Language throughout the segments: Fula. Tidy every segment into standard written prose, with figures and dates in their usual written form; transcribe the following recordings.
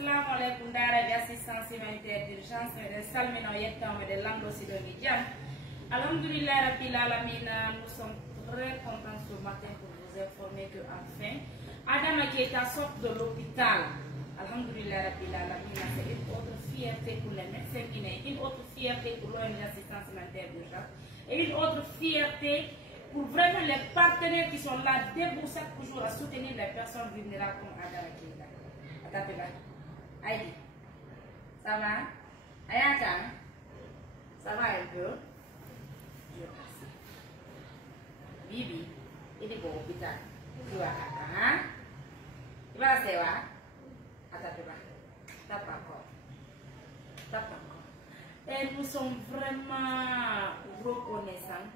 Assalamu alaikum daara assistance humanitaire d'urgence de salmino yettamo de lando sidogi jam. Alhamdulillah rabbil alamin, nous sommes très contents ce matin pour vous informer que enfin Adama Keita sort de l'hôpital. Alhamdulillah rabbil alamin, c'est une autre fierté pour les médecins guinéens, une autre fierté pour l'ONG assistance humanitaire d'urgence et une autre fierté pour vraiment les partenaires qui sont là debout chaque jour à soutenir les personnes vulnérables comme Adama Keita. Aïe, ça va? Ayaka, ça va un peu? Je passe. Bibi, il est bon au hôpital. Tu vas à il va rester là. Attends, tape encore. Tape encore. Et nous sommes vraiment reconnaissants.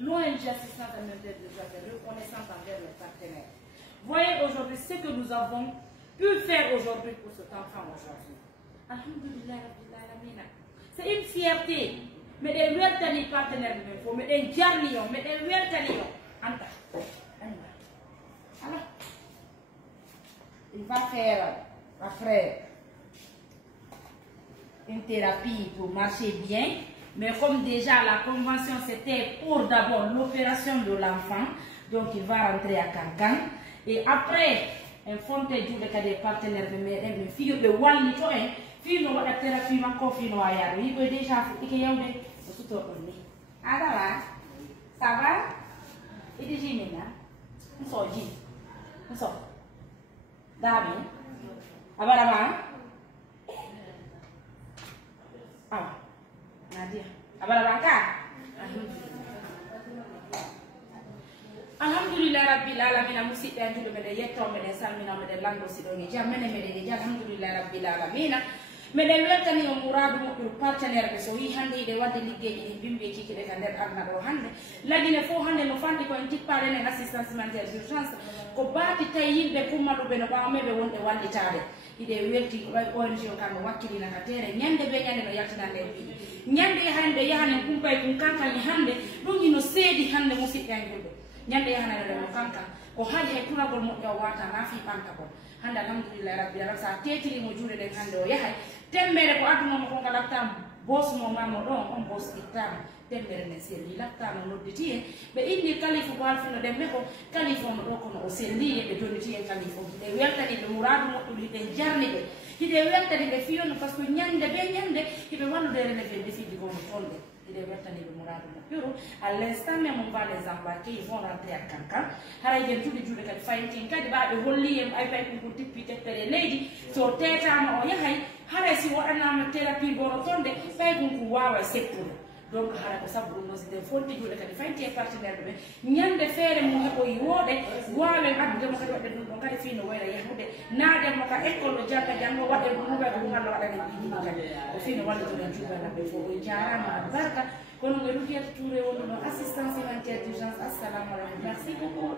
L'ONG assistance humanitaire d'urgence est reconnaissante envers les partenaires. Voyez aujourd'hui ce que nous avons pu faire aujourd'hui pour cet enfant aujourd'hui. Alhamdulillah rabbil alamin. C'est une fierté. Mais des vrais partenaires de l'info, mais des jarnions, mais des vrais tanions. Anta. Alors, il va faire après une thérapie pour marcher bien. Mais comme déjà la convention c'était pour d'abord l'opération de l'enfant, donc il va rentrer à Kankan. Et après, un fonds de des partenaires de mes filles de one little, filles de la thérapie, ma coffee no ayar. Oui, déjà, il y a un peu de ah, ça va? Et déjà, nous sommes dit. Nous sommes. Dame. Abara, ah, Nadia. Abara, Alhamdulillah rabbil alamin, musidɓe anduɓe meɗen yetto meɗen salmina meɗen lando siɗoni jam menen meɗen e jam alhamdulillah rabbil alamin meɗen weltani o mouradu moƴƴo partenaire ɓe so wi hande yiɗe wadde liggueji ɗi bimɓe kikiɗe ka nder arna ɗo hande lagine fof hande no fanɗi koye jippade nen assistance humanitaire d'urgence ko baati tawi yimɓe pummaɗuɓe no ɓawmeɓe wonɓe wallitade hiɗe welti ONG o kam no wakkilina ka tere ñande be ñande no yaltinande en mbiɗi ñande hande yahane kumpay kum kankani hande ɗum ino seedi hande musidɓe anduɓe ñande yahanade mo kanka ko haali hay turagol moƴƴo wata nafi ɓanta kon hande alhamdulillah rabbil alamin sa tetirimo juuɗe ɗen hande o yahay temmere ko addunomo ko laftama bosmo mamo ɗon on bos ittama temmere nden selli laftama nodditi en ɓe inni kalifu ko halfino ɗen ɓe ko kalifu ono ɗo kono o selli ɓe jonniti en kalifu hiɗe weltani ɓe mouradu moƴƴuɗo hiɗen jarni ɓe hiɗe weltani ɓe fiyono par ce que ñande ɓe ñande hiɓe wallude relevé défidi kono tonɗe il est weltani ɓe mouradu moƴƴuɗo à l'instant même on va les embarquer, ils vont rentrer à Kankan haray jen juuɗe juuɗe kadi fayntin kadi ɓaɓe holli en ay fay ɗum ko tippi teppere leydi so tetama o yahay haray si waɗanama thérapie goto tonde ɓay ɗum ko wawa sekkude donc haray ko sabu ɗum noon si den fonti juuɗe kadi faynti e partenaire ɓe ñande feere mo heɓoyi wooɗe wawen addudemo kadi waɗde ɗum ɗon kadi fino wayra yahude naademo ka école o jangga janggo waɗe ɗum ɗuɓeɗo ɗum allah waɗane ɗiɗiɗi kadi o fino wallitoɗen juuɗanaɓe fo o jarama barka kono ngo rukkiyata touré wonduno assistance humanitaire d'urgence. Assalamu alaikum, merci beaucoup.